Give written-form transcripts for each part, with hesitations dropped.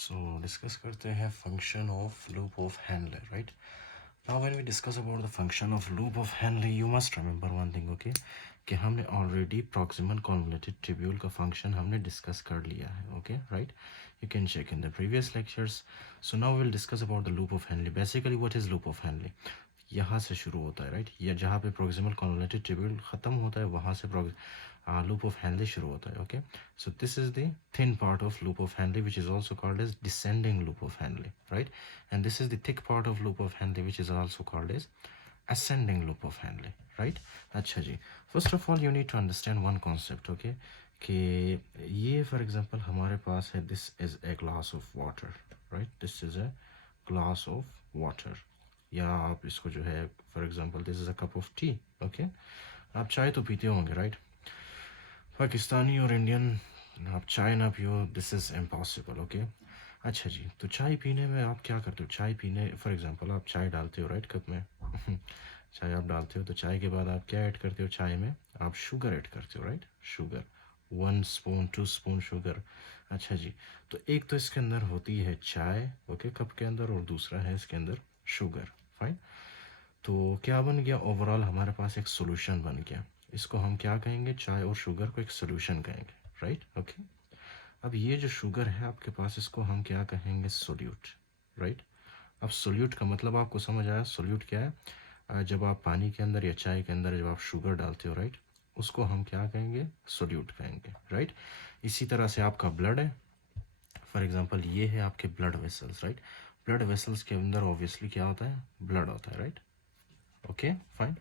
So discuss करते हैं function of loop of Henle, right? Now when we discuss about the function of loop of Henle, you must remember one thing, okay? कि हमने already proximal convoluted tubule का function हमने discuss कर लिया है, okay, right? You can check in the previous lectures. So now we'll discuss about the loop of Henle. Basically, what is loop of Henle? यहाँ से शुरू होता है, राइट? या जहाँ पे proximal convoluted tubule ख़त्म होता है वहाँ से loop of Henle शुरू होता है, okay? So this is the thin part of loop of Henle, which is also called as descending loop of Henle, right? And this is the thick part of loop of Henle, which is also called as ascending loop of Henle, right? अच्छा जी, first of all you need to understand one concept, okay? कि ये for example हमारे पास है, this is a glass of water, right? This is a glass of water. या आप इसको जो है for example this is a cup of tea, okay? आप चाय तो पीते होंगे, right? पाकिस्तानी और इंडियन आप चाय ना पियो, दिस इज़ इम्पॉसिबल, ओके? अच्छा जी, तो चाय पीने में आप क्या करते हो? चाय पीने फॉर एग्जांपल आप चाय डालते हो, राइट, कप में चाय आप डालते हो, तो चाय के बाद आप क्या ऐड करते हो? चाय में आप शुगर ऐड करते हो, right? Sugar 1 spoon 2 spoon sugar. अच्छा जी, तो एक तो इसके अंदर होती है चाय, ओके, कप के अंदर, और दूसरा है इसके अंदर शुगर, फाइन। तो क्या बन गया? ओवरऑल हमारे पास एक सोल्यूशन बन गया। इसको हम क्या कहेंगे? चाय और शुगर को एक सोल्यूशन कहेंगे, राइट, ओके? अब ये जो शुगर है आपके पास, इसको हम क्या कहेंगे? Solute, right? अब सोल्यूट का मतलब आपको समझ आया? सोल्यूट क्या है? जब आप पानी के अंदर या चाय के अंदर जब आप शुगर डालते हो, राइट, उसको हम क्या कहेंगे? सोल्यूट कहेंगे, राइट? इसी तरह से आपका ब्लड है, फॉर एग्जांपल ये है आपके blood vessels, right? Blood vessels के अंदर ऑब्वियसली क्या होता है? ब्लड होता है, राइट? Okay, fine.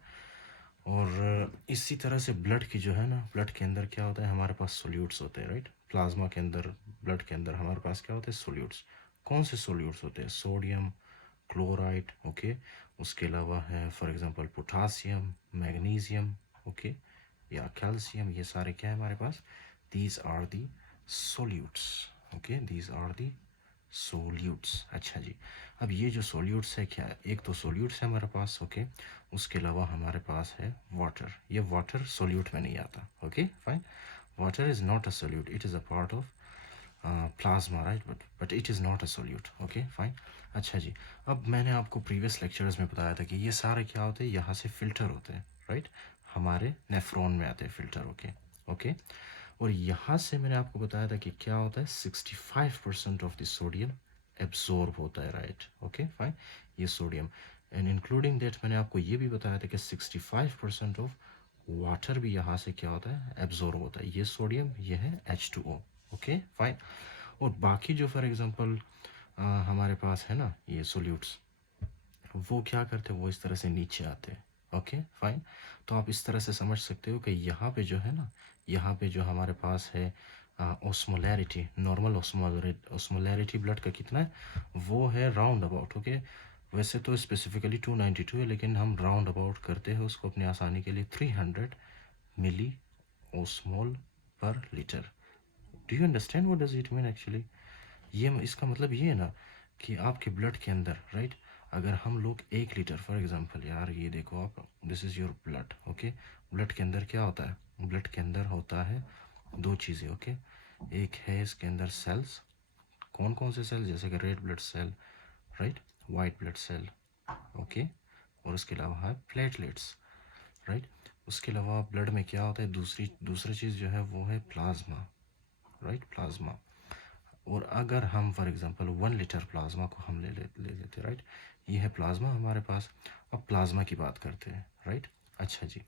और इसी तरह से ब्लड की जो है ना, ब्लड के अंदर क्या होता है? हमारे पास सोल्यूट्स होते हैं, राइट? प्लाज्मा के अंदर, ब्लड के अंदर हमारे पास क्या होते हैं? सोल्यूट्स। कौन से सोल्यूट्स होते हैं? Sodium chloride, okay? उसके अलावा है for example potassium, magnesium, okay, या कैल्शियम। ये सारे क्या है हमारे पास? These are the solutes, okay, these are the solutes. अच्छा जी, अब ये जो सोल्यूट्स है क्या है? एक तो सोल्यूट्स है हमारे पास, ओके, उसके अलावा हमारे पास है वाटर। ये वाटर सोल्यूट में नहीं आता, okay, fine. Water is not a solute, it is a part of plasma, right, but it is not a solute, okay, fine. अच्छा जी, अब मैंने आपको प्रीवियस लेक्चर्स में बताया था कि ये सारे क्या होते हैं? यहाँ से फ़िल्टर होते हैं, राइट? हमारे नेफ्रॉन में आते हैं फ़िल्टर, ओके, ओके। और यहाँ से मैंने आपको बताया था कि क्या होता है? 65% ऑफ द सोडियम एब्जॉर्ब होता है, राइट, ओके, फाइन। ये सोडियम, एंड इंक्लूडिंग दैट मैंने आपको ये भी बताया था कि 65% ऑफ वाटर भी यहाँ से क्या होता है? एब्जॉर्ब होता है। ये सोडियम, ये है H2O, ओके, फाइन। और बाकी जो फॉर एग्जांपल हमारे पास है ना ये सोल्यूट्स, वो क्या करते हैं? वो इस तरह से नीचे आते हैं, ओके, फाइन। तो आप इस तरह से समझ सकते हो कि यहाँ पे जो है ना, यहाँ पे जो हमारे पास है ऑस्मोलैरिटी, नॉर्मल ऑस्मोलैरिटी ब्लड का कितना है? वो है राउंड अबाउट, ओके। वैसे तो स्पेसिफिकली 292 है, लेकिन हम राउंड अबाउट करते हैं उसको अपनी आसानी के लिए 300 मिली ओस्मोल पर litre. Do you understand what does it mean actually? ये इसका मतलब ये है ना कि आपके ब्लड के अंदर, राइट, अगर हम लोग 1 लीटर फॉर एग्जांपल, यार ये देखो आप, this is your blood, okay. Blood के अंदर क्या होता है? ब्लड के अंदर होता है 2 चीज़ें, ओके। एक है इसके अंदर सेल्स। कौन कौन से सेल? जैसे कि red blood cell, right, white blood cell, okay. और उसके अलावा है प्लेटलेट्स, राइट। उसके अलावा ब्लड में क्या होता है? दूसरी चीज़ जो है वो है प्लाज्मा, राइट, प्लाज्मा। और अगर हम फॉर एग्जांपल 1 लीटर प्लाज्मा को हम ले लेते, राइट, ये है प्लाज्मा हमारे पास। अब प्लाज्मा की बात करते हैं, राइट। अच्छा जी,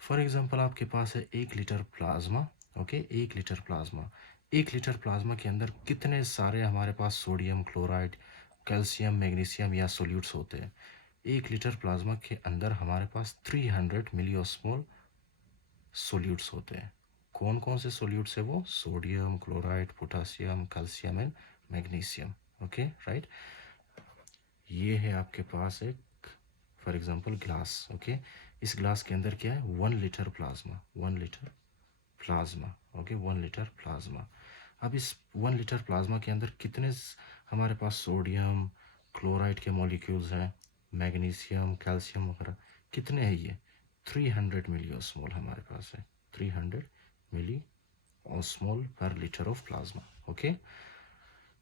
फॉर एग्जांपल आपके पास है 1 litre plasma, okay, 1 litre plasma. 1 litre plasma के अंदर कितने सारे हमारे पास सोडियम क्लोराइड, कैल्शियम, मैग्नीशियम या सोल्यूट्स होते हैं? 1 लीटर प्लाज्मा के अंदर हमारे पास 300 मिलीऑस्मोल सोल्यूट्स होते हैं। कौन कौन से सोल्यूट्स है वो? Sodium chloride, potassium, calcium and magnesium, okay, right. ये है आपके पास एक फॉर एग्जांपल ग्लास, ओके। इस ग्लास के अंदर क्या है? 1 litre plasma, 1 litre plasma, okay, 1 litre plasma. अब इस 1 लीटर प्लाज्मा के अंदर कितने हमारे पास सोडियम क्लोराइड के मॉलिक्यूल्स हैं, मैग्नीशियम, कैल्शियम वगैरह, कितने हैं ये? 300 मिली ऑस्मोल हमारे पास है, 300 मिली ऑस्मोल पर लीटर ऑफ प्लाज्मा, ओके।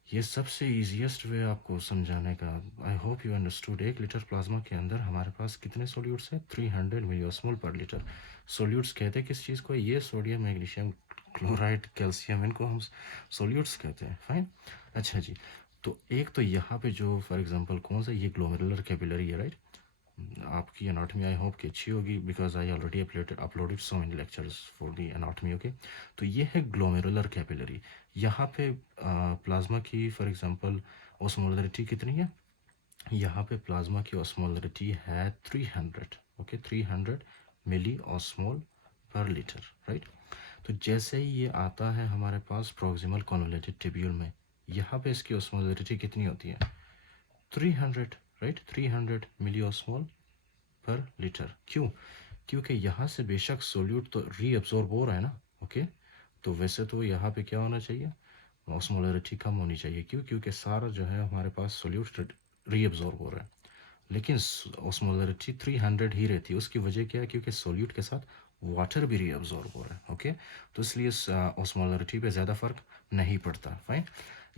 ये सबसे ईजीएस्ट वे आपको समझाने का। I hope you understood. 1 litre plasma के अंदर हमारे पास कितने सोल्यूट्स हैं? 300 मिलीऑस्मोल पर लीटर। सोल्यूट्स कहते हैं किस चीज़ को? ये सोडियम, मैग्नीशियम क्लोराइड, कैल्शियम, इनको हम सोल्यूट्स कहते हैं। फाइन। अच्छा जी, तो एक तो यहाँ पे जो फॉर एग्जांपल कौन सा, ये ग्लोमेरुलर कैपिलरी है, राइट? आपकी एनाटॉमी आई होप कि अच्छी होगी, because I already uploaded so many lectures for the anatomy. Okay, तो ये है ग्लोमेरुलर कैपिलरी। यहाँ पे प्लाज्मा की फॉर एग्जांपल ऑस्मोलरिटी कितनी है? यहाँ पे प्लाज्मा की ऑस्मोलरिटी है 300। ओके, 300 मिली ऑस्मोल पर लीटर, राइट? तो जैसे ही ये आता है हमारे पास प्रॉक्सिमल कॉन्वोल्यूटेड ट्यूब्यूल में, यहाँ पे इसकी ऑस्मोलरिटी कितनी होती है? 300, राइट? 300 मिली ऑस्मोल पर लीटर। क्यों? क्योंकि यहाँ से बेशक सोल्यूट तो रीअब्जॉर्ब हो रहा है ना। ओके, तो वैसे तो यहाँ पे क्या होना चाहिए? ऑस्मोलरिटी कम होनी चाहिए। क्यों? क्योंकि सारा जो है हमारे पास सोल्यूट रीअब्जॉर्ब हो रहा है, लेकिन ऑस्मोलरिटी 300 ही रहती है। उसकी वजह क्या है? क्योंकि सोल्यूट के साथ वाटर भी रीअब्जॉर्ब हो रहा है। ओके, तो इसलिए ऑस्मोलरिटी पे ज़्यादा फर्क नहीं पड़ता। फाइन।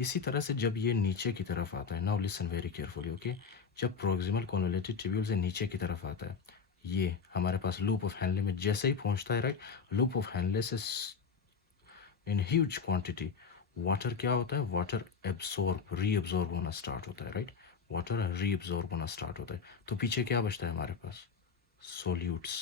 इसी तरह से जब ये नीचे की तरफ आता है, now listen very carefully. Okay, जब प्रोक्सिमल कॉन्वोल्यूटेड ट्यूब्यूल से नीचे की तरफ आता है, ये हमारे पास लूप ऑफ हैनले में जैसे ही पहुंचता है, राइट, लूप ऑफ हैनले से इन ह्यूज क्वांटिटी वाटर क्या होता है? वाटर एब्सॉर्ब, रीअब्सॉर्ब होना स्टार्ट होता है, राइट? वाटर रीअब्सॉर्ब होना स्टार्ट होता है। तो पीछे क्या बचता है हमारे पास? सोल्यूट्स।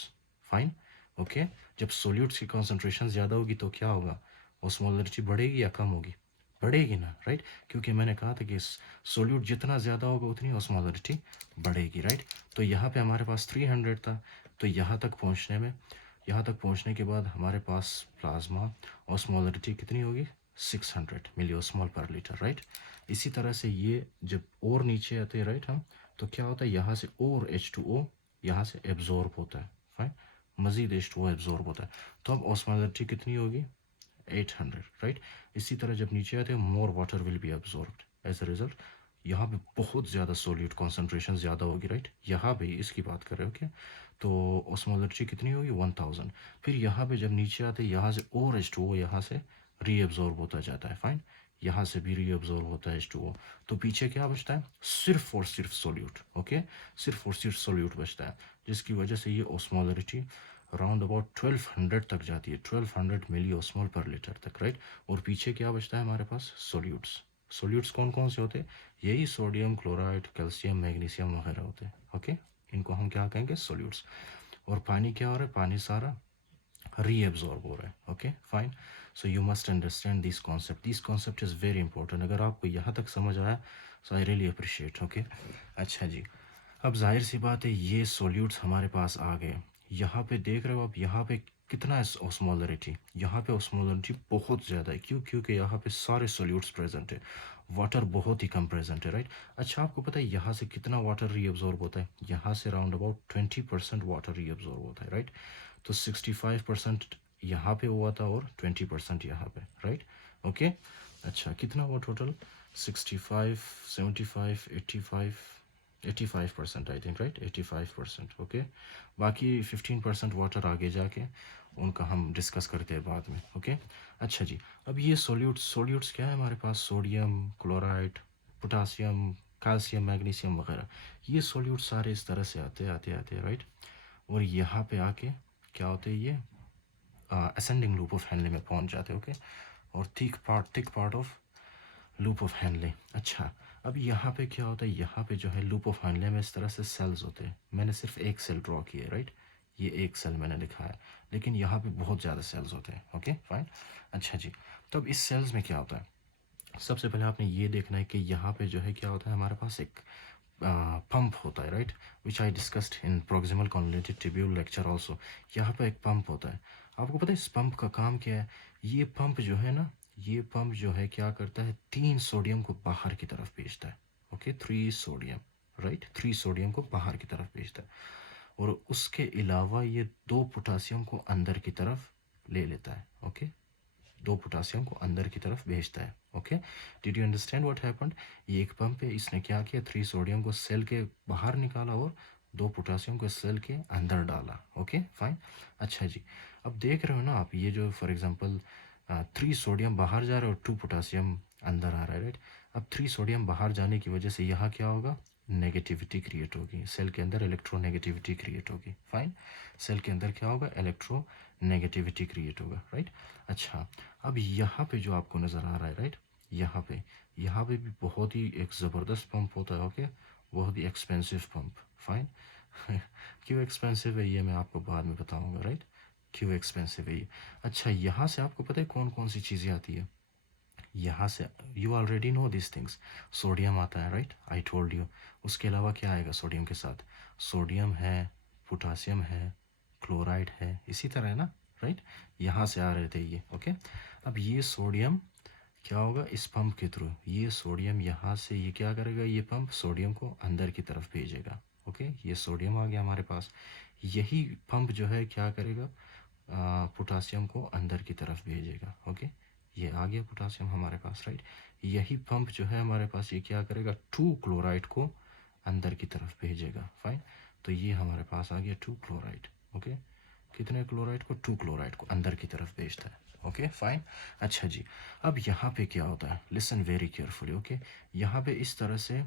फाइन। ओके, जब सोल्यूट्स की कॉन्सेंट्रेशन ज़्यादा होगी तो क्या होगा? ऑस्मोलरिटी बढ़ेगी या कम होगी? बढ़ेगी ना, राइट? क्योंकि मैंने कहा था कि सोल्यूट जितना ज़्यादा होगा उतनी ऑस्मोलरिटी बढ़ेगी, राइट? तो यहाँ पे हमारे पास 300 था, तो यहाँ तक पहुँचने के बाद हमारे पास प्लाज्मा ऑस्मोलरिटी कितनी होगी? 600 मिली ऑस्मोल पर लीटर, राइट? इसी तरह से ये जब और नीचे आते हैं, राइट, हम, तो क्या होता है? यहाँ से और H2O यहाँ से एब्जॉर्ब होता है। फाइन, मजीद H2O एब्जॉर्ब होता है। तो अब ऑस्मोलरिटी कितनी होगी? 800, राइट? इसी तरह जब नीचे आते हैं, more water will be absorbed. As a result यहाँ पे बहुत ज़्यादा सोल्यूट कॉन्सेंट्रेशन ज़्यादा होगी, राइट? यहाँ पे इसकी बात कर रहे हो क्या? तो ऑस्मोलरिटी कितनी होगी? 1000। फिर यहाँ पे जब नीचे आते हैं, यहाँ से और H2O यहाँ से रीएब्जॉर्ब होता जाता है। फाइन, यहाँ से भी रीअब्जॉर्ब होता है H2O। तो पीछे क्या बचता है? सिर्फ और सिर्फ सोल्यूट। ओके, सिर्फ और सिर्फ सोल्यूट बचता है, जिसकी वजह से ये ऑस्मोलरिटी अराउंड अबाउट 1200 तक जाती है, 1200 मिली ऑस्मोल पर लीटर तक, राइट? और पीछे क्या बचता है हमारे पास? सोल्यूट्स। सोल्यूट्स कौन कौन से होते हैं? यही सोडियम क्लोराइड, कैल्शियम, मैग्नीशियम वगैरह होते हैं। ओके, इनको हम क्या कहेंगे? सोल्यूट्स। और पानी क्या हो रहा है? पानी सारा रीअब्जॉर्ब हो रहा है। Okay, fine. So you must understand this concept. This concept is very important. अगर आपको यहाँ तक समझ आया, सो आई रियली अप्रिशिएट। ओके, अच्छा जी, अब जाहिर सी बात है ये सोल्यूट्स हमारे पास आ गए। यहाँ पे देख रहे हो आप, यहाँ पे कितना है ऑस्मोलरिटी? यहाँ पे ऑस्मोलरिटी बहुत ज़्यादा है। क्यों? क्योंकि यहाँ पे सारे सोल्यूट्स प्रेजेंट है, वाटर बहुत ही कम प्रेजेंट है, राइट? अच्छा, आपको पता है यहाँ से कितना वाटर रीअब्जॉर्ब होता है? यहाँ से अराउंड अबाउट 20% वाटर रीअब्जॉर्ब होता है, राइट? तो 65% यहाँ पे हुआ था और 20% यहाँ पे, राइट? ओके, अच्छा, कितना हुआ total? 65, 75, 85% I think, right? 85%। Okay, बाकी 15% वाटर आगे जाके उनका हम डिस्कस करते हैं बाद में। ओके, अच्छा जी, अब ये सोल्यूट्स क्या है हमारे पास? Sodium chloride, potassium, calcium, magnesium वगैरह। ये सोल्यूट सारे इस तरह से आते हैं, राइट? और यहाँ पे आके क्या होते हैं? ये असेंडिंग लूप ऑफ हैनले में पहुंच जाते हैं। ओके, और thick part of loop of Henle. अच्छा, अब यहाँ पे क्या होता है? यहाँ पे जो है लूप ऑफ हैनले में इस तरह से सेल्स होते हैं। मैंने सिर्फ एक सेल ड्रॉ किया है, राइट? ये एक सेल मैंने लिखा है, लेकिन यहाँ पे बहुत ज़्यादा सेल्स होते हैं। Okay, fine. अच्छा जी, तो अब इस सेल्स में क्या होता है? सबसे पहले आपने ये देखना है कि यहाँ पे जो है क्या होता है? हमारे पास एक पंप होता है, right? Which I discussed in proximal convoluted tubule lecture also. यहाँ पे एक पंप होता है। आपको पता है इस पंप का काम क्या है? ये पंप जो है ना, ये पंप जो है क्या करता है? 3 सोडियम को बाहर की तरफ भेजता है। Okay, 3 sodium, right? 3 सोडियम को बाहर की तरफ भेजता है, और उसके अलावा ये 2 पोटासियम को अंदर की तरफ ले लेता है। ओके, 2 पोटासियम को अंदर की तरफ भेजता है। Okay, did you understand what happened? ये एक पंप है, इसने क्या किया? 3 सोडियम को सेल के बाहर निकाला और 2 पोटासियम को सेल के अंदर डाला। Okay, fine. अच्छा जी, अब देख रहे हो ना आप, ये जो फॉर एग्जांपल 3 सोडियम बाहर जा रहा है और 2 पोटासियम अंदर आ रहा है, राइट? अब 3 सोडियम बाहर जाने की वजह से यहाँ क्या होगा, नेगेटिविटी क्रिएट होगी, सेल के अंदर इलेक्ट्रोनेगेटिविटी क्रिएट होगी। फाइन, सेल के अंदर क्या होगा, इलेक्ट्रोनेगेटिविटी क्रिएट होगा, राइट। अच्छा, अब यहाँ पे जो आपको नज़र आ रहा है, राइट, यहाँ पे भी बहुत ही एक ज़बरदस्त पंप होता है, ओके, बहुत ही एक्सपेंसिव पंप। फाइन क्यों एक्सपेंसिव है ये मैं आपको बाद में बताऊंगा, राइट, क्यों एक्सपेंसिव है ये। अच्छा, यहाँ से आपको पता है कौन कौन सी चीज़ें आती है, यहाँ से you already know this things, sodium आता है, राइट, आई टोल्ड यू। उसके अलावा क्या आएगा सोडियम के साथ, सोडियम है, पोटासियम है, क्लोराइड है, इसी तरह है ना, राइट, यहाँ से आ रहे थे ये, ओके। अब ये सोडियम क्या होगा, इस पंप के थ्रू ये सोडियम यहाँ से ये क्या करेगा, ये पंप सोडियम को अंदर की तरफ भेजेगा, ओके। ये सोडियम आ गया हमारे पास, यही पंप जो है क्या करेगा, पोटासियम को अंदर की तरफ भेजेगा, ओके। ये आ गया पोटासियम हमारे पास, राइट। यही पंप जो है हमारे पास ये क्या करेगा, 2 क्लोराइड को अंदर की तरफ भेजेगा। फाइन, तो ये हमारे पास आ गया 2 क्लोराइड, ओके। कितने क्लोराइड को, 2 क्लोराइड को अंदर की तरफ भेजता है, ओके फाइन। अच्छा जी, अब यहाँ पे क्या होता है, लिसन वेरी केयरफुली, ओके। यहाँ पे इस तरह से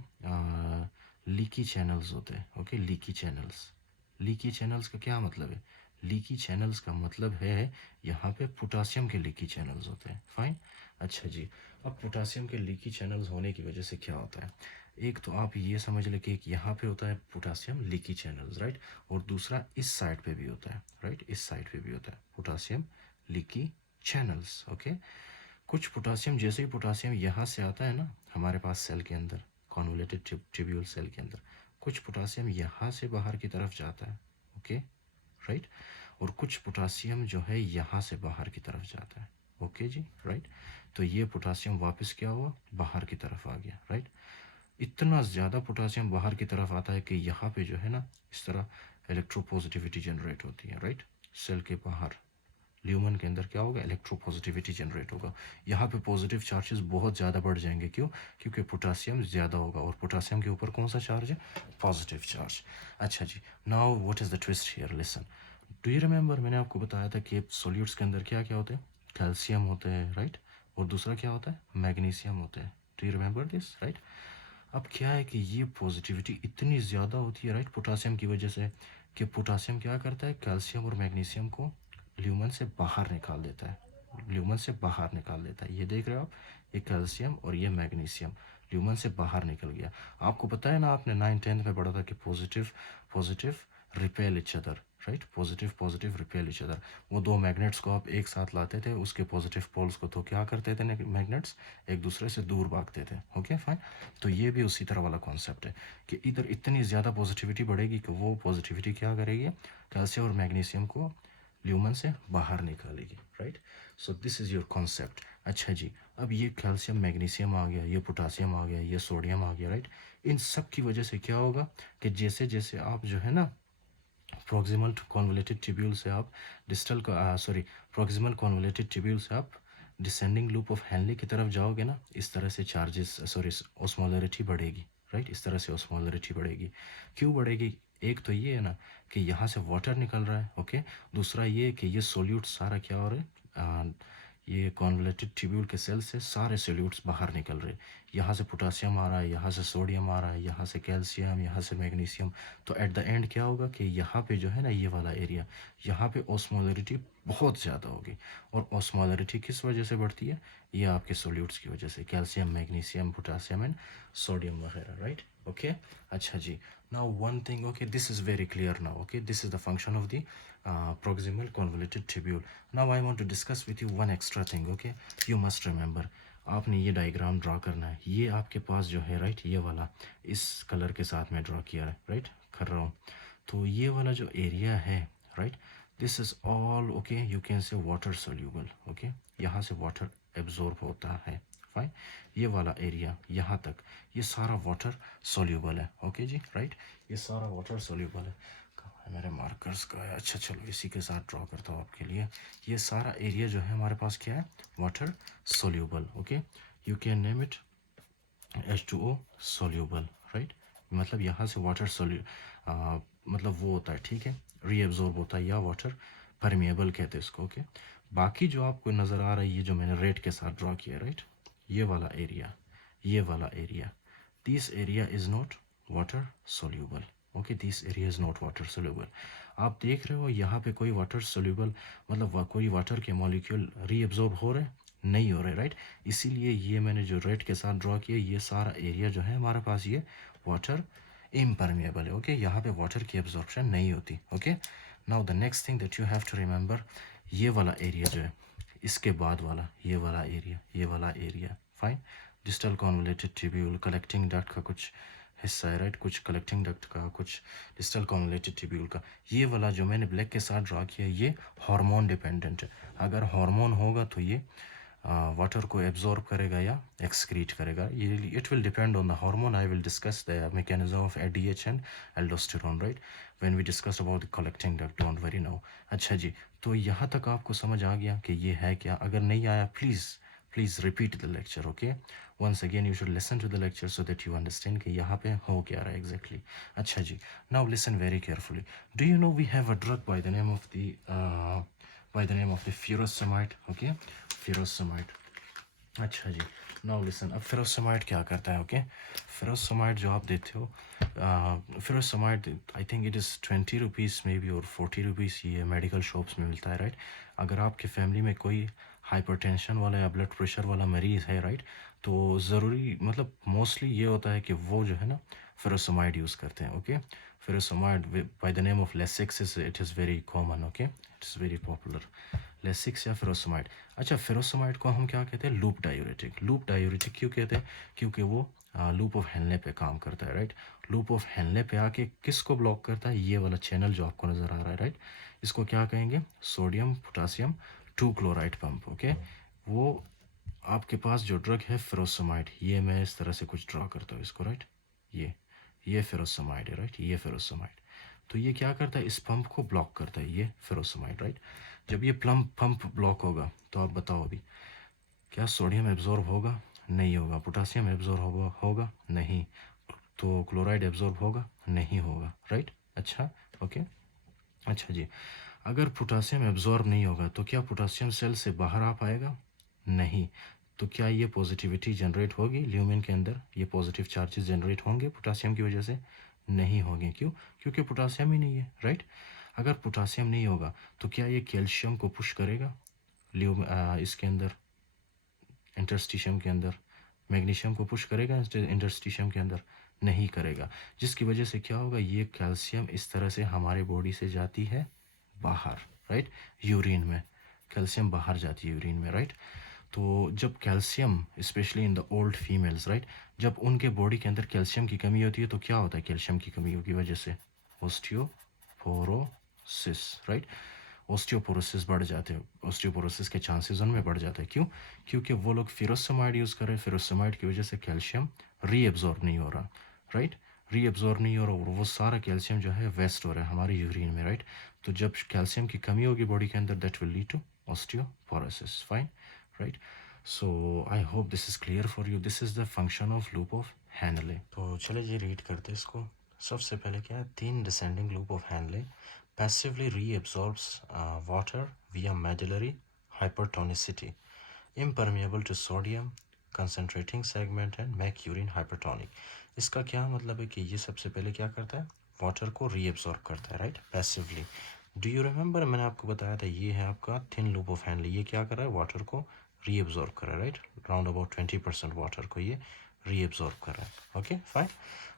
लीकी चैनल्स होते हैं, okay, leaky channels. Leaky channels का क्या मतलब है, लीकी चैनल्स का मतलब है यहाँ पे पोटासियम के लीकी चैनल्स होते हैं। फाइन, अच्छा जी, अब पोटासियम के लीकी चैनल्स होने की वजह से क्या होता है, एक तो आप ये समझ लें कि एक यहाँ पे होता है पोटासियम लीकी चैनल्स, राइट, और दूसरा इस साइड पे भी होता है, राइट, इस साइड पे भी होता है पोटासियम लीकी चैनल्स, ओके। कुछ पोटासियम, जैसे ही पोटासियम यहाँ से आता है ना हमारे पास सेल के अंदर, कॉन्वोलेटेड ट्यूब्यूल सेल के अंदर, कुछ पोटासियम यहाँ से बाहर की तरफ जाता है, ओके, राइट, और कुछ पोटासियम जो है यहाँ से बाहर की तरफ जाता है, ओके जी, राइट। तो ये पोटासियम वापस क्या हुआ, बाहर की तरफ आ गया, राइट। इतना ज़्यादा पोटासियम बाहर की तरफ आता है कि यहाँ पे जो है ना इस तरह इलेक्ट्रोपॉजिटिविटी जनरेट होती है, राइट। सेल के बाहर ल्यूमन के अंदर क्या होगा, इलेक्ट्रोपॉजिटिविटी जनरेट होगा। यहाँ पे पॉजिटिव चार्जेस बहुत ज़्यादा बढ़ जाएंगे, क्यों, क्योंकि पोटासियम ज़्यादा होगा, और पोटासियम के ऊपर कौन सा चार्ज है, पॉजिटिव चार्ज। अच्छा जी, now what is the twist here, listen, do you remember, मैंने आपको बताया था कि सॉल्यूट्स के अंदर क्या क्या होते हैं, कैल्शियम होते हैं, राइट, और दूसरा क्या होता है, मैग्नीशियम होता है। Do you remember this, right. अब क्या है कि ये पॉजिटिविटी इतनी ज़्यादा होती है, राइट, पोटासियम की वजह से, कि पोटासियम क्या करता है, कैल्शियम और मैग्नीशियम को ल्यूमन से बाहर निकाल देता है, ल्यूमन से बाहर निकाल देता है। ये देख रहे हो आप, ये कैल्शियम और ये मैग्नीशियम ल्यूमन से बाहर निकल गया। आपको पता है ना, आपने 9th-10th में पढ़ा था कि positive positive repel each other, right, positive positive repel each other. वो दो मैग्नेट्स को आप एक साथ लाते थे, उसके पॉजिटिव पोल्स को, तो क्या करते थे मैग्नेट्स, एक दूसरे से दूर भागते थे, ओके फाइन। तो ये भी उसी तरह वाला कॉन्सेप्ट है कि इधर इतनी ज़्यादा पॉजिटिविटी बढ़ेगी कि वो पॉजिटिविटी क्या करेगी, कैल्शियम और मैग्नीशियम को ल्यूमन से बाहर निकालेगी, right. So this is your concept. अच्छा जी, अब ये कैल्शियम मैग्नीशियम आ गया, ये पोटासियम आ गया, ये सोडियम आ गया, राइट। इन सब की वजह से क्या होगा कि जैसे जैसे आप जो है ना प्रॉक्सिमल कॉन्वोलेटेड ट्यूब्यूल से आप डिस्टल प्रॉक्सिमल कॉन्वोलेटेड ट्यूब्यूल से आप डिसेंडिंग लूप ऑफ हेनली की तरफ जाओगे ना, इस तरह से चार्जेस ऑस्मोलरिटी बढ़ेगी, राइट, इस तरह से ऑस्मोलरिटी बढ़ेगी। क्यों बढ़ेगी, एक तो ये है ना कि यहाँ से वाटर निकल रहा है, ओके। दूसरा ये कि ये सोल्यूट सारा क्या हो रहा है, ये कॉन्वोलेटेड ट्यूब्यूल के सेल से सारे सोल्यूट्स बाहर निकल रहे हैं। यहाँ से पोटासियम आ रहा है, यहाँ से सोडियम आ रहा है, यहाँ से कैल्शियम, यहाँ से मैग्नीशियम। तो एट द एंड क्या होगा कि यहाँ पे जो है ना ये वाला एरिया, यहाँ पे ऑस्मोलरिटी बहुत ज़्यादा होगी। और ऑस्मोलरिटी किस वजह से बढ़ती है, ये आपके सोल्यूट्स की वजह से, calcium, magnesium, potassium and sodium वगैरह, राइट, ओके। अच्छा जी, now one thing, okay, this is very clear now, okay, this is the function of the proximal convoluted tubule. Now I want to discuss with you one extra thing, okay. You must remember, आपने ये diagram draw करना है, ये आपके पास जो है, right, ये वाला इस कलर के साथ में ड्रा किया है, राइट, कर रहा हूँ। तो ये वाला जो एरिया है, right, this is all, okay, you can say water soluble, okay. यहाँ से वाटर एब्जॉर्ब होता है, फाइन। ये वाला एरिया यहाँ तक, ये सारा वाटर सोल्यूबल है, ओके जी, राइट, ये सारा वाटर सोल्यूबल है। मेरे मार्कर्स का है, अच्छा चलो इसी के साथ ड्रॉ करता हूँ आपके लिए। ये सारा एरिया जो है हमारे पास क्या है, water soluble, okay. You can name it H2O soluble, right. मतलब यहाँ से वाटर मतलब वो होता है, ठीक है, रीएब्जॉर्ब होता है, या वाटर परमिएबल कहते हैं इसको, ओके। बाकी जो आपको नज़र आ रहा है, ये जो मैंने रेड के साथ ड्रॉ किया, राइट, ये वाला एरिया, ये वाला area, this area is not water soluble. Okay, this area is not water soluble. आप देख रहे हो यहाँ पे कोई वाटर सोल्यूबल मतलब कोई वाटर के मॉलिक्यूल रीअब्जॉर्ब हो रहे नहीं हो रहे, राइट। इसीलिए ये मैंने जो रेड के साथ ड्रॉ किया, ये सारा एरिया जो है हमारे पास ये वाटर इम्परमेबल है। ओके, यहाँ पे वाटर की एब्जॉर्प्शन नहीं होती। Okay, now the next thing that you have to remember, ये वाला एरिया जो है, इसके बाद वाला ये वाला एरिया, ये वाला area, fine. Distal convoluted tubule, collecting duct का कुछ हिस्सा है, राइट, कुछ कलेक्टिंग डक्ट का, कुछ डिस्टल कॉन्वोलेटेड ट्यूब्यूल का। ये वाला जो मैंने ब्लैक के साथ ड्रा किया, ये हार्मोन डिपेंडेंट है। अगर हार्मोन होगा तो ये वाटर को एब्जॉर्ब करेगा या एक्सक्रीट करेगा, ये it will depend on the hormone. I will discuss the mechanism of ADH and aldosterone, right, when we discuss about the collecting duct, don't worry now. अच्छा जी, तो यहाँ तक आपको समझ आ गया कि ये है क्या? अगर नहीं आया, please repeat the lecture. Okay, once again you should listen to the lecture so that you understand कि यहाँ पे हो क्या रहा है एग्जैक्टली। अच्छा जी, now listen very carefully. Do you know we have a drug by the name of the furosemide. Okay, furosemide. अच्छा जी, नाउ लिसन, अब फ्यूरोसेमाइड क्या करता है? ओके, फ्यूरोसेमाइड जो आप देते हो, furosemide I think it is 20 rupees may be और 40 रुपीज़ ये मेडिकल शॉप्स में मिलता है, राइट। अगर आपके फैमिली में कोई हाइपरटेंशन वाला या ब्लड प्रेशर वाला मरीज़ है, राइट, तो ज़रूरी मतलब मोस्टली ये होता है कि वो जो है ना फ्यूरोसेमाइड यूज़ करते हैं। Okay, furosemide bye the name of Lasix, it is very common. Okay, it is very popular, Lasix या फ्यूरोसेमाइड। अच्छा, फ्यूरोसेमाइड को हम क्या कहते हैं? Loop diuretic. लूप डायूरेटिक क्यों कहते हैं? क्योंकि वो लूप ऑफ हेनले पे काम करता है, राइट। लूप ऑफ हेनले पे आके किसको ब्लॉक करता है? ये वाला चैनल जो आपको नज़र आ रहा है, राइट, इसको क्या कहेंगे? Sodium potassium 2 chloride pump. Okay, वो आपके पास जो ड्रग है फ्यूरोसेमाइड, ये मैं इस तरह से कुछ ड्रॉ करता हूँ इसको, राइट, ये फ्यूरोसेमाइड है, राइट, ये फ्यूरोसेमाइड। तो ये क्या करता है? इस पंप को ब्लॉक करता है, ये फ्यूरोसेमाइड, राइट। जब ये पंप ब्लॉक होगा तो आप बताओ अभी, क्या सोडियम एब्जॉर्ब होगा? नहीं होगा। पोटासियम एब्जॉर्ब होगा? नहीं। तो क्लोराइड एब्जॉर्ब होगा? नहीं होगा, राइट। अच्छा, ओके। अच्छा जी, अगर पोटासियम एब्जॉर्ब नहीं होगा तो क्या पोटासियम सेल से बाहर आ पाएगा? नहीं। तो क्या ये पॉजिटिविटी जनरेट होगी ल्यूमेन के अंदर? ये पॉजिटिव चार्जेस जनरेट होंगे पोटासियम की वजह से? नहीं होंगे। क्यों? क्योंकि पोटासियम ही नहीं है, राइट। अगर पोटासियम नहीं होगा तो क्या ये कैल्शियम को पुश करेगा इसके अंदर, इंटरस्टिशियम के अंदर? मैग्नीशियम को पुश करेगा इंटरस्टिशियम के अंदर? नहीं करेगा। जिसकी वजह से क्या होगा? ये कैल्शियम इस तरह से हमारे बॉडी से जाती है बाहर, राइट, यूरिन में। कैल्शियम बाहर जाती है यूरिन में, राइट। तो जब calcium specially in the old females, right, जब उनके बॉडी के अंदर कैल्शियम की कमी होती है तो क्या होता है? कैल्शियम की कमी की वजह से ऑस्टियोपोरोसिस, राइट, ऑस्टियोपोरोसिस बढ़ जाते हैं, ऑस्टियोपोरोसिस के चांसेस उनमें बढ़ जाते हैं। क्यों? क्योंकि वो लोग फ्यूरोसेमाइड यूज़ कर रहे हैं, फ्यूरोसेमाइड की वजह से कैल्शियम रीएब्जॉर्ब नहीं हो रहा, राइट, रीएब्जॉर्ब नहीं हो रहा और वो सारा कैल्शियम जो है वेस्ट हो रहा है हमारे यूरिन में, राइट। तो जब कैल्शियम की कमी होगी बॉडी के अंदर, that will lead to osteoporosis, fine, right. So I hope this is clear for you. This is the function of loop of Henle. तो चले जी रीड करते इसको। सबसे पहले क्या है? 3 descending loop of Henle passively reabsorbs water via medullary hypertonicity, impermeable to sodium, concentrating segment and make urine hypertonic। इसका क्या मतलब है कि ये सबसे पहले क्या करता है? वाटर को रीएब्सॉर्ब करता है, right, passively. Do you remember मैंने आपको बताया था ये है आपका थिन लूप ऑफ हैनले। ये क्या कर रहा है? वाटर को रीएब्सॉर्ब कर रहा है, राइट, राउंड अबाउट 20% वाटर को ये रीएब्सॉर्ब कर रहा है। Okay, fine.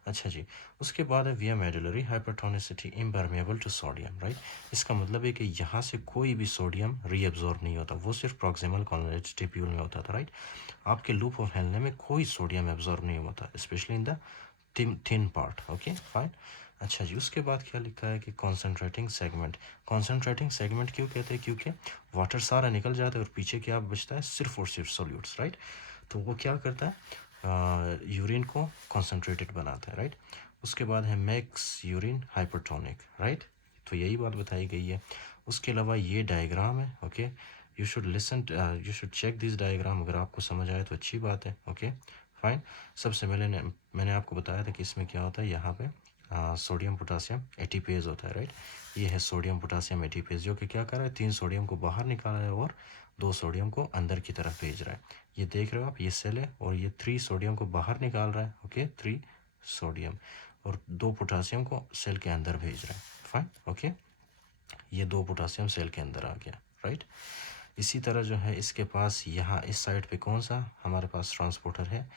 अच्छा जी, उसके बाद है via medullary hypertonicity impermeable to sodium, right. इसका मतलब है कि यहाँ से कोई भी सोडियम रीअब्जॉर्ब नहीं होता, वो सिर्फ प्रॉक्सिमल कॉन्वोलेटेड ट्यूब्यूल में होता था, राइट। आपके लूप ऑफ हैनले में कोई सोडियम एब्जॉर्ब नहीं होता, specially in the thin part. Okay, fine. अच्छा जी, उसके बाद क्या लिखा है कि कॉन्सेंट्रेटिंग सेगमेंट। कॉन्सेंट्रेटिंग सेगमेंट क्यों कहते हैं? क्योंकि वाटर सारा निकल जाता है और पीछे क्या बचता है? सिर्फ और सिर्फ सोल्यूट्स, राइट। तो वो क्या करता है? यूरिन को कॉन्सेंट्रेटेड बनाता है, राइट। उसके बाद है मैक्स यूरिन हाइपरटोनिक, राइट। तो यही बात बताई गई है। उसके अलावा ये डायग्राम है, okay, you should listen, you should check this diagram. अगर आपको समझ आए तो अच्छी बात है। Okay, fine. सबसे पहले मैंने आपको बताया था कि इसमें क्या होता है, यहाँ पे सोडियम पोटासियम एटीपेज होता है, राइट। ये है सोडियम पोटासियम एटीपेज जो कि क्या कर रहा है? 3 सोडियम को बाहर निकाल रहा है और 2 सोडियम को अंदर की तरफ भेज रहा है। ये देख रहे हो आप, ये सेल है और ये 3 सोडियम को बाहर निकाल रहा है, ओके 3 सोडियम, और 2 पोटासियम को सेल के अंदर भेज रहा है। फाइन, ओके, ये 2 पोटासियम सेल के अंदर आ गया, राइट। इसी तरह जो है इसके पास यहाँ इस साइड पे कौन सा हमारे पास ट्रांसपोर्टर है,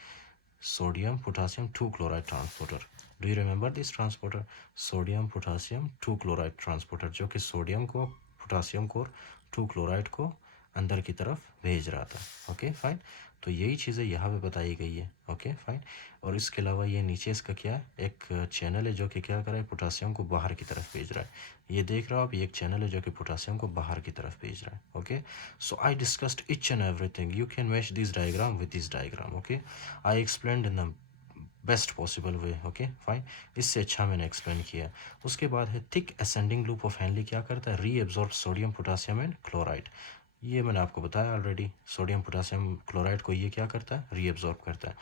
sodium potassium 2 chloride transporter. Do you remember this transporter, sodium potassium 2 chloride transporter, जो कि सोडियम को, पोटासियम को, 2 क्लोराइड को अंदर की तरफ भेज रहा था। ओके फाइन, तो यही चीज़ें यहाँ पे बताई गई है। ओके फाइन, और इसके अलावा ये नीचे इसका क्या है, एक चैनल है जो कि क्या कर रहा है, पोटासियम को बाहर की तरफ भेज रहा है। ये देख रहे हो आप, ये एक चैनल है जो कि पोटासियम को बाहर की तरफ भेज रहा है। Okay, so I discussed each and everything, you can match this diagram with this diagram. Okay, I explained in the best possible way. Okay fine, इससे अच्छा मैंने एक्सप्लेन किया। उसके बाद है thick ascending loop of Henley, क्या करता है, reabsorb sodium potassium and chloride. ये मैंने आपको बताया ऑलरेडी, सोडियम पोटासियम क्लोराइड को ये क्या करता है, रीएब्जॉर्ब करता है।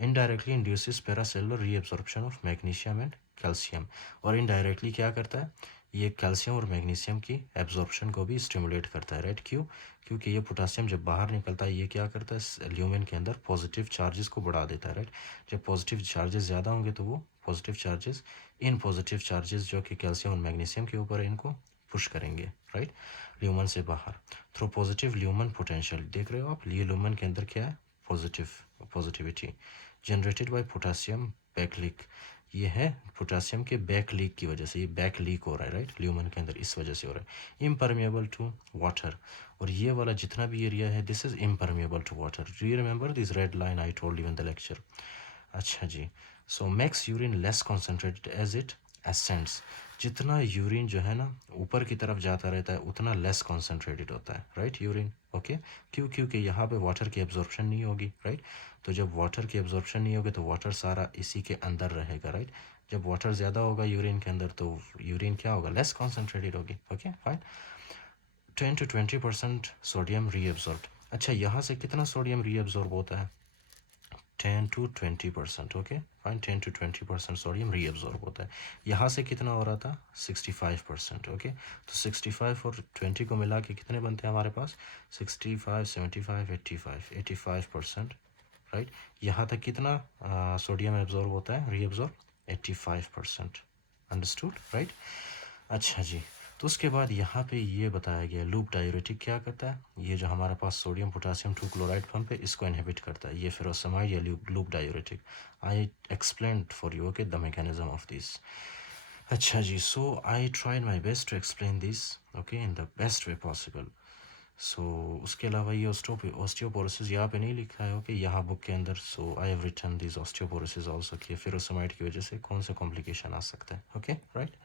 Indirectly induces paracellular reabsorption of magnesium and calcium, और इनडायरेक्टली क्या करता है, ये कैल्शियम और मैग्नीशियम की एब्जॉर्प्शन को भी स्टिमुलेट करता है, राइट। क्यों, क्योंकि ये पोटासियम जब बाहर निकलता है ये क्या करता है, ल्यूमेन के अंदर पॉजिटिव चार्जेस को बढ़ा देता है, राइट। जब पॉजिटिव चार्जेस ज़्यादा होंगे तो वो positive charges, in positive charges जो कि कैल्शियम और मैग्नीशियम के ऊपर है, इनको पुश करेंगे, राइट, ल्यूमन से बाहर थ्रू पॉजिटिव ल्यूमन पोटेंशियल। देख रहे हो आप, ये ल्यूमन के अंदर क्या है, positive, positivity generated by potassium back leak. ये है पोटासियम के बैक लीक की वजह से, ये बैक लीक हो रहा है, राइट, ल्यूमन के अंदर, इस वजह से हो रहा है। इम्परमेबल टू वाटर, और ये वाला जितना भी एरिया है, this is impermeable to water. Do you remember this red line I told you in the lecture. अच्छा जी, so makes urine less concentrated as it ascends. जितना यूरिन जो है ना ऊपर की तरफ जाता रहता है उतना लेस कॉन्सेंट्रेटेड होता है, राइट, यूरिन। ओके, क्यों, क्योंकि यहाँ पे वाटर की एब्जॉर्प्शन नहीं होगी, राइट। तो जब वाटर की एब्जॉर्प्शन नहीं होगी तो वाटर सारा इसी के अंदर रहेगा, राइट। जब वाटर ज़्यादा होगा यूरिन के अंदर तो यूरिन क्या होगा, लेस कॉन्सेंट्रेटेड होगी। Okay fine, 10 to 20% sodium reabsorb. अच्छा, यहाँ से कितना सोडियम रीएब्जॉर्ब होता है, 10 to 20%। Okay fine, 10 to 20% sodium reabsorb होता है। यहाँ से कितना हो रहा था, 65%। ओके, तो 65 और 20 को मिला के कितने बनते हैं हमारे पास, 65, 75, 85, 85%, राइट। यहाँ तक कितना सोडियम एब्जॉर्ब होता है, रीअब्जॉर्ब 85%। Understood, right. अच्छा जी, तो उसके बाद यहाँ पे ये बताया गया लूप डायूरेटिक क्या करता है, ये जो हमारे पास सोडियम पोटासियम 2 क्लोराइड पंप है इसको इनहिबिट करता है, ये फेरोसमाइड या loop diuretic. I explain for you okay the mechanism of this. अच्छा जी, so I tried my best to explain this okay in the best way possible. So उसके अलावा ये ऑस्टियोपोरोसिस यहाँ पे नहीं लिखा है, ओके, यहाँ बुक के अंदर। So I have written this osteoporosis also कि फेरोसमाइड की वजह से कौन सा कॉम्प्लिकेशन आ सकता है, ओके राइट।